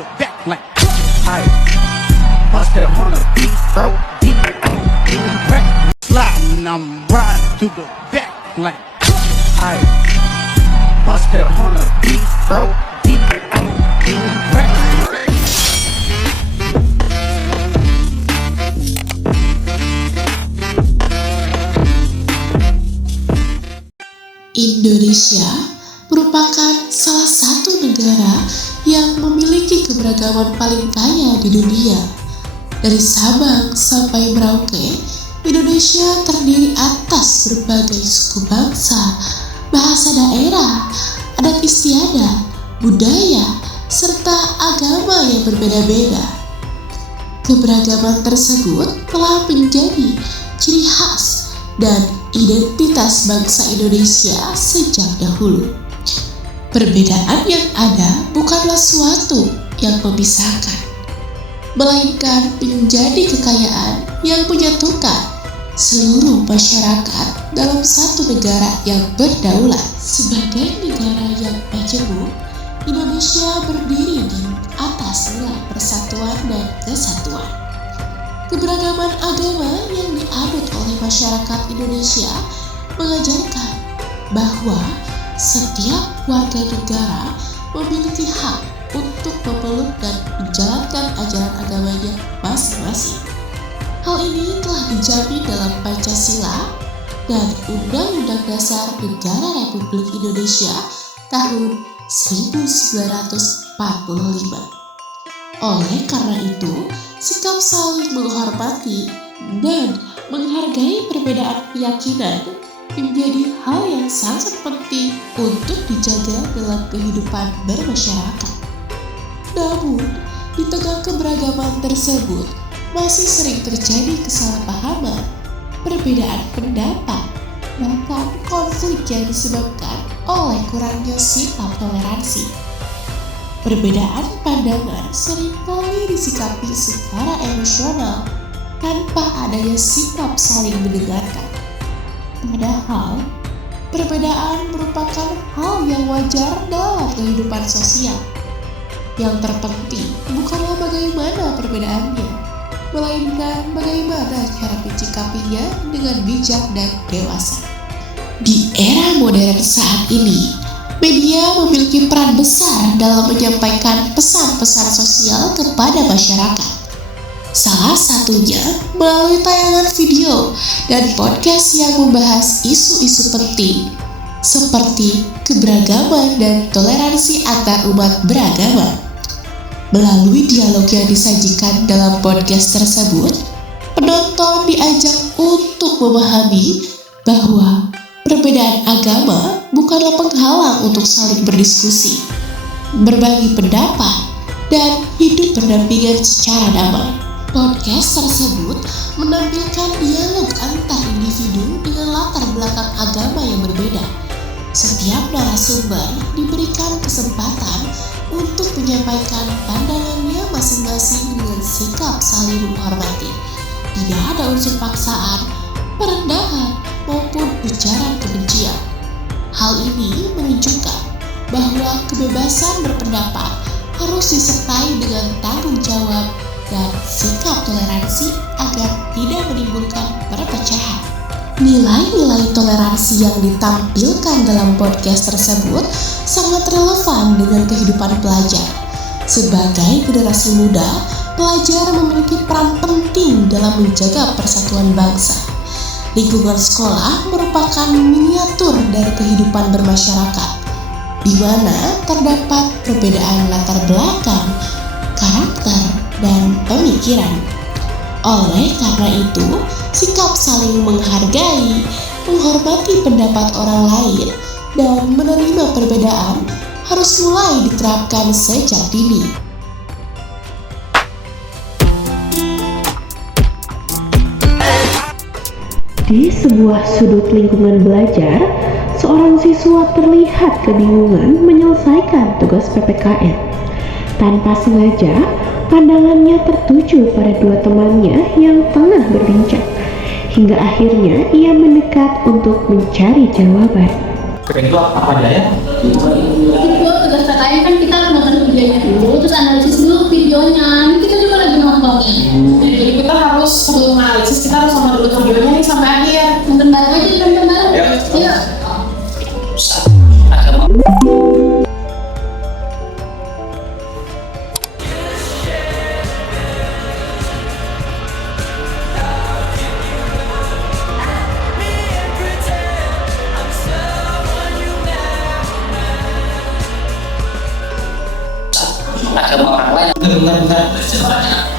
the back like I bust it on the beat, bro. Sliding, I'm riding to the back like I bust it on the beat, bro. Indonesia merupakan salah satu negara yang memiliki keberagaman paling kaya di dunia. Dari Sabang sampai Merauke, Indonesia terdiri atas berbagai suku bangsa, bahasa daerah, adat istiadat, budaya, serta agama yang berbeda-beda. Keberagaman tersebut telah menjadi ciri khas dan identitas bangsa Indonesia sejak dahulu. Perbedaan yang ada bukanlah suatu yang memisahkan, melainkan menjadi kekayaan yang menyatukan seluruh masyarakat dalam satu negara yang berdaulat. Sebagai negara yang majemuk, Indonesia berdiri di atas nilai persatuan dan kesatuan. Keberagaman agama yang dianut oleh masyarakat Indonesia mengajarkan bahwa setiap warga negara memiliki hak untuk memeluk dan menjalankan ajaran agamanya masing-masing. Hal ini telah dijamin dalam Pancasila dan Undang-Undang Dasar Negara Republik Indonesia tahun 1945. Oleh karena itu, sikap saling menghormati dan menghargai perbedaan keyakinan menjadi hal yang sangat penting untuk dijaga dalam kehidupan bermasyarakat. Namun, di tengah keberagaman tersebut, masih sering terjadi kesalahpahaman, perbedaan pendapat, bahkan konflik yang disebabkan oleh kurangnya sikap toleransi. Perbedaan pandangan seringkali disikapi secara emosional tanpa adanya sikap saling mendengarkan. Padahal, perbedaan merupakan hal yang wajar dalam kehidupan sosial. Yang terpenting bukanlah bagaimana perbedaannya, melainkan bagaimana cara menyikapinya dengan bijak dan dewasa. Di era modern saat ini, media memiliki peran besar dalam menyampaikan pesan-pesan sosial kepada masyarakat. Salah satunya melalui tayangan video dan podcast yang membahas isu-isu penting seperti keberagaman dan toleransi antar umat beragama. Melalui dialog yang disajikan dalam podcast tersebut, penonton diajak untuk memahami bahwa perbedaan agama bukanlah penghalang untuk saling berdiskusi, berbagi pendapat, dan hidup berdampingan secara damai. Podcast tersebut menampilkan dialog antar individu dengan latar belakang agama yang berbeda. Setiap narasumber diberikan kesempatan untuk menyampaikan pandangannya masing-masing dengan sikap saling menghormati. Tidak ada unsur paksaan, perendahan, maupun ujaran kebencian. Hal ini menunjukkan bahwa kebebasan berpendapat harus disertai dengan tanggung jawab dan sikap toleransi agar tidak menimbulkan perpecahan. Nilai-nilai toleransi yang ditampilkan dalam podcast tersebut sangat relevan dengan kehidupan pelajar. Sebagai generasi muda, pelajar memiliki peran penting dalam menjaga persatuan bangsa. Lingkungan sekolah merupakan miniatur dari kehidupan bermasyarakat, di mana terdapat perbedaan latar belakang, karakter, dan pemikiran. Oleh karena itu, sikap saling menghargai, menghormati pendapat orang lain, dan menerima perbedaan harus mulai diterapkan sejak dini. Di sebuah sudut lingkungan belajar, seorang siswa terlihat kebingungan menyelesaikan tugas PPKN. Tanpa sengaja, pandangannya tertuju pada dua temannya yang tengah berbincang. Hingga akhirnya ia mendekat untuk mencari jawaban. Itu apa aja ya? Itu tugas PKN kan kita harus nonton videonya dulu, terus analisis dulu agama orang lain. Bentar.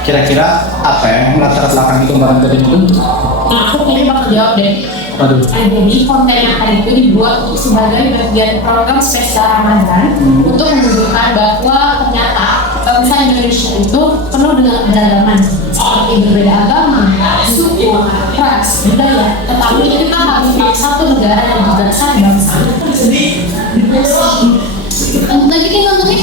Kira-kira apa ya latar belakang kembaran gading itu? Nah, aku kayaknya bakal jawab deh. Aduh. Jadi konten yang tadi itu dibuat sebagai bagian program spesial Ramadan untuk menunjukkan bahwa ternyata bangsa Indonesia itu penuh dengan keberagaman seperti berbeda agama, suku, ras, budaya. Tetapi kita harus menjadi satu negara yang juga satu bangsa. Lagi nih nontonnya.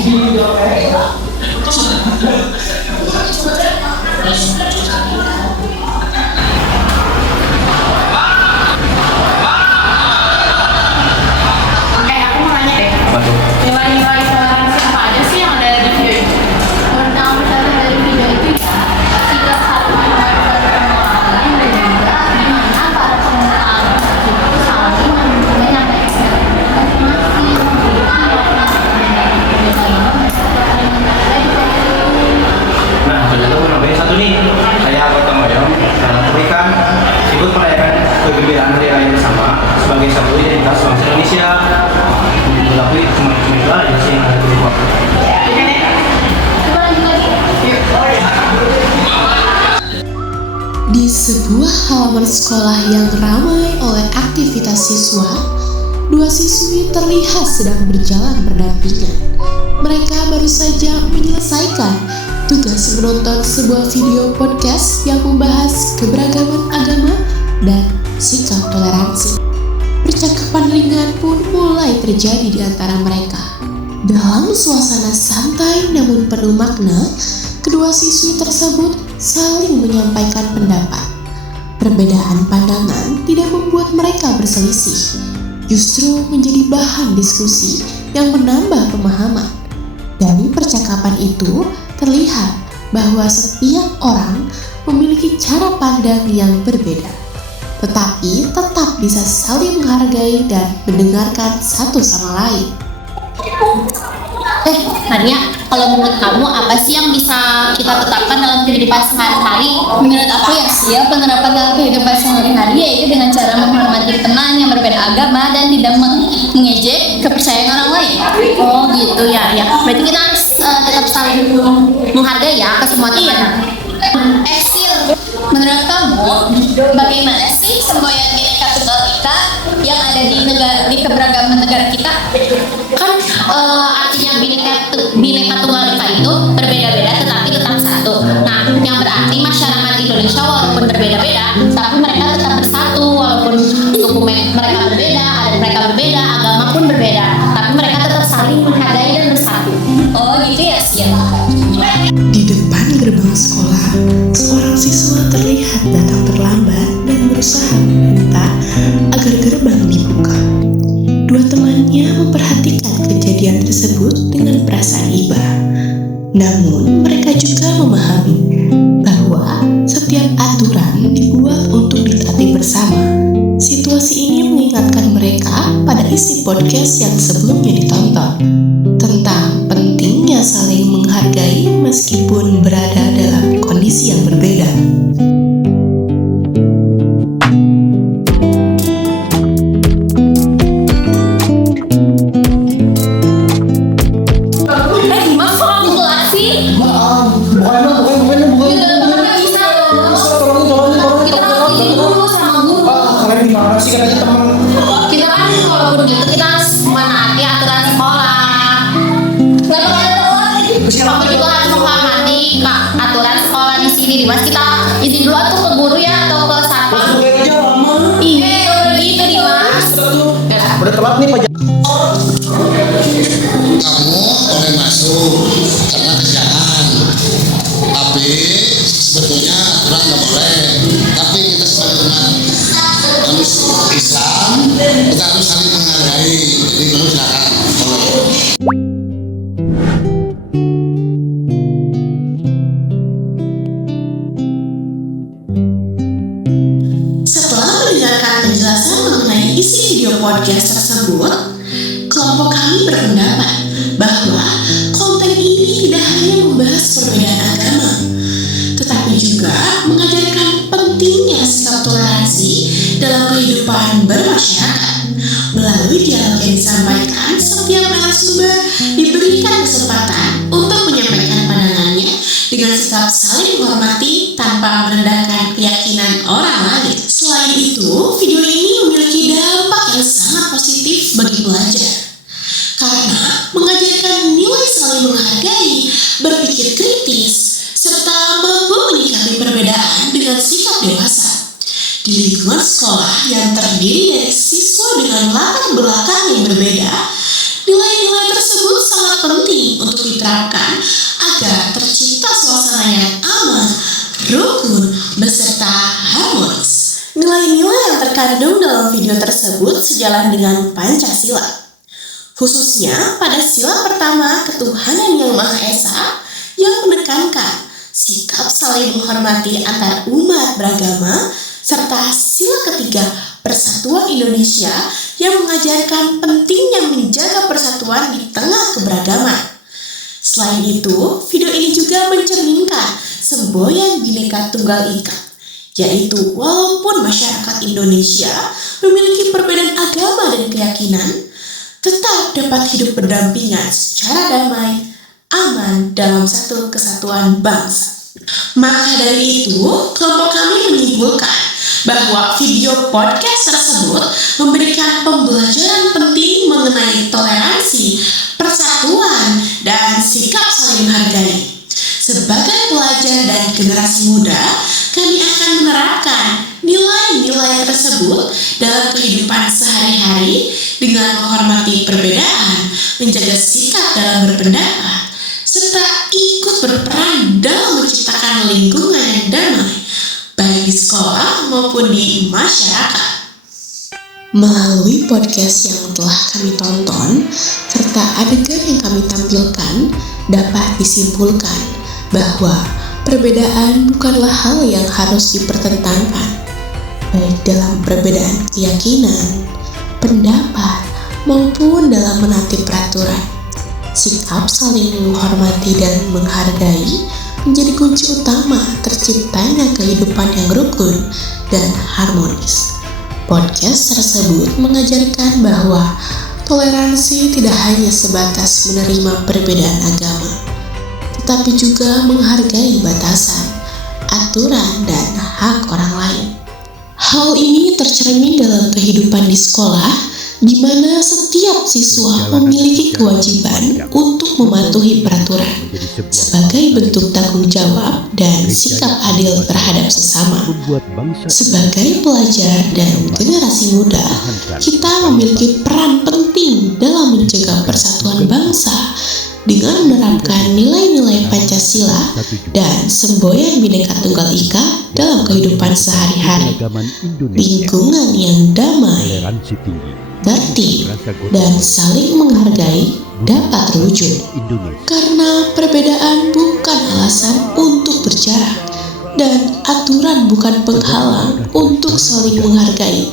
Nilai-nilai toleransi apa aja sih yang ada di video itu? Menurut kamu dari video itu ya, tidak satu orang lain dan juga dimana para pengguna itu saling menyampaikan Nah, ternyata aku nambahin satu nih. Saya anggota Moyong karena berikan ikut merayakan kegembiraan hari raya bersama sebagai satu identitas bangsa Indonesia. Tapi cuma itu aja sih yang ada di luar. Di sebuah halaman sekolah yang ramai oleh aktivitas siswa, dua siswi terlihat sedang berjalan berdampingan. Mereka baru saja menyelesaikan tugas menonton sebuah video podcast yang membahas keberagaman agama dan sikap toleransi. Percakapan ringan pun mulai terjadi di antara mereka. Dalam suasana santai namun penuh makna, kedua siswi tersebut saling menyampaikan pendapat. Perbedaan pandangan tidak membuat mereka berselisih, justru menjadi bahan diskusi yang menambah pemahaman. Dari percakapan itu, terlihat bahwa setiap orang memiliki cara pandang yang berbeda, tetapi tetap bisa saling menghargai dan mendengarkan satu sama lain. Nadia, kalau menurut kamu apa sih yang bisa kita tetapkan dalam kehidupan sehari-hari? Menurut aku ya, penerapan dalam kehidupan sehari-hari yaitu dengan cara menghormati teman yang berbeda agama dan tidak mengejek kepercayaan orang lain. Oh gitu ya. Berarti kita harus tetap saling menghargai ya ke semua teman. Sil, menurut kamu bagaimana sih semboyan Bhinneka Tunggal Ika yang ada di keberagaman negara kita? Kan artinya Bhinneka Tunggal Ika itu berbeda-beda tetapi tetap satu. Nah, yang berarti masyarakat Indonesia walaupun berbeda-beda tapi mereka tetap bersatu, walaupun suku mereka berbeda, adat mereka berbeda, agama pun berbeda, tapi mereka tetap saling menghargai dan bersatu. Oh gitu ya sih. Di depan gerbang sekolah, seorang siswa terlihat datang terlambat dan berusaha meminta agar gerbang dibuka. Dua temannya memperhatikan kejadian tersebut dengan perasaan iba. Namun, mereka juga memahami bahwa setiap aturan dibuat untuk ditaati bersama. Situasi ini mengingatkan mereka pada isi podcast yang sebelumnya ditonton, tentang pentingnya saling menghargai meskipun berada dalam kondisi yang berbeda. Kamu juga harus menghormati aturan sekolah di sini. Dimas, kita izin dulu tuh ke guru ya atau ke satpam. Iya, begitu Dimas. Udah telat nih Pak. Kamu boleh masuk karena kesalahan, tapi sebetulnya aturan nggak boleh. Tapi kita sebagai umat harus Islam, kita harus saling menghargai. Jadi kamu silakan boleh. Isi video podcast tersebut, kelompok kami berpendapat bahwa konten ini tidak hanya membahas perbedaan agama, tetapi juga mengajarkan pentingnya sikap toleransi dalam kehidupan bermasyarakat. Melalui dialog yang disampaikan, setiap narasumber diberikan kesempatan untuk menyampaikan dengan sikap saling menghormati tanpa merendahkan keyakinan orang lain. Selain itu, video ini memiliki dampak yang sangat positif bagi pelajar karena mengajarkan nilai saling menghargai, berpikir kritis, serta mampu menyikapi perbedaan dengan sikap dewasa. Di lingkungan sekolah yang terdiri dari siswa dengan latar belakang yang berbeda, nilai-nilai tersebut sangat penting untuk diterapkan agar tercipta suasana yang aman, rukun, beserta harmonis. Nilai-nilai yang terkandung dalam video tersebut sejalan dengan Pancasila, khususnya pada sila pertama ketuhanan yang Maha Esa yang menekankan sikap saling menghormati antar umat beragama, serta sila ketiga Persatuan Indonesia yang mengajarkan pentingnya menjaga persatuan di tengah keberagaman. Selain itu, video ini juga mencerminkan semboyan Bhinneka Tunggal Ika, yaitu walaupun masyarakat Indonesia memiliki perbedaan agama dan keyakinan, tetap dapat hidup berdampingan secara damai, aman dalam satu kesatuan bangsa. Maka dari itu, kelompok kami menyimpulkan bahwa video podcast tersebut memberikan pembelajaran penting mengenai toleransi, persatuan, dan sikap saling menghargai. Sebagai pelajar dan generasi muda, kami akan menerapkan nilai-nilai tersebut dalam kehidupan sehari-hari dengan menghormati perbedaan, menjaga sikap dalam berpendapat, serta ikut berperan dalam menciptakan lingkungan yang damai, baik di sekolah maupun di masyarakat. Melalui podcast yang telah kami tonton, serta adegan yang kami tampilkan, dapat disimpulkan bahwa perbedaan bukanlah hal yang harus dipertentangkan, baik dalam perbedaan keyakinan, pendapat, maupun dalam menaati peraturan. Sikap saling menghormati dan menghargai menjadi kunci utama terciptanya kehidupan yang rukun dan harmonis. Podcast tersebut mengajarkan bahwa toleransi tidak hanya sebatas menerima perbedaan agama, tetapi juga menghargai batasan, aturan, dan hak orang lain. Hal ini tercermin dalam kehidupan di sekolah, di mana setiap siswa memiliki kewajiban untuk mematuhi peraturan sebagai bentuk tanggung jawab dan sikap adil terhadap sesama. Sebagai pelajar dan generasi muda, kita memiliki peran penting dalam menjaga persatuan bangsa dengan menerapkan nilai-nilai Pancasila dan semboyan Bhinneka Tunggal Ika dalam kehidupan sehari-hari. Lingkungan yang damai, tertib, dan saling menghargai dapat terwujud. Karena perbedaan bukan alasan untuk berjarak, dan aturan bukan penghalang untuk saling menghargai,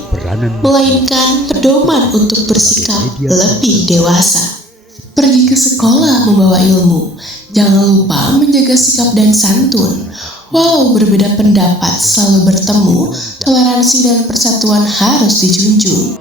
melainkan pedoman untuk bersikap lebih dewasa. Pergi ke sekolah membawa ilmu, jangan lupa menjaga sikap dan santun. Walau berbeda pendapat selalu bertemu, toleransi dan persatuan harus dijunjung.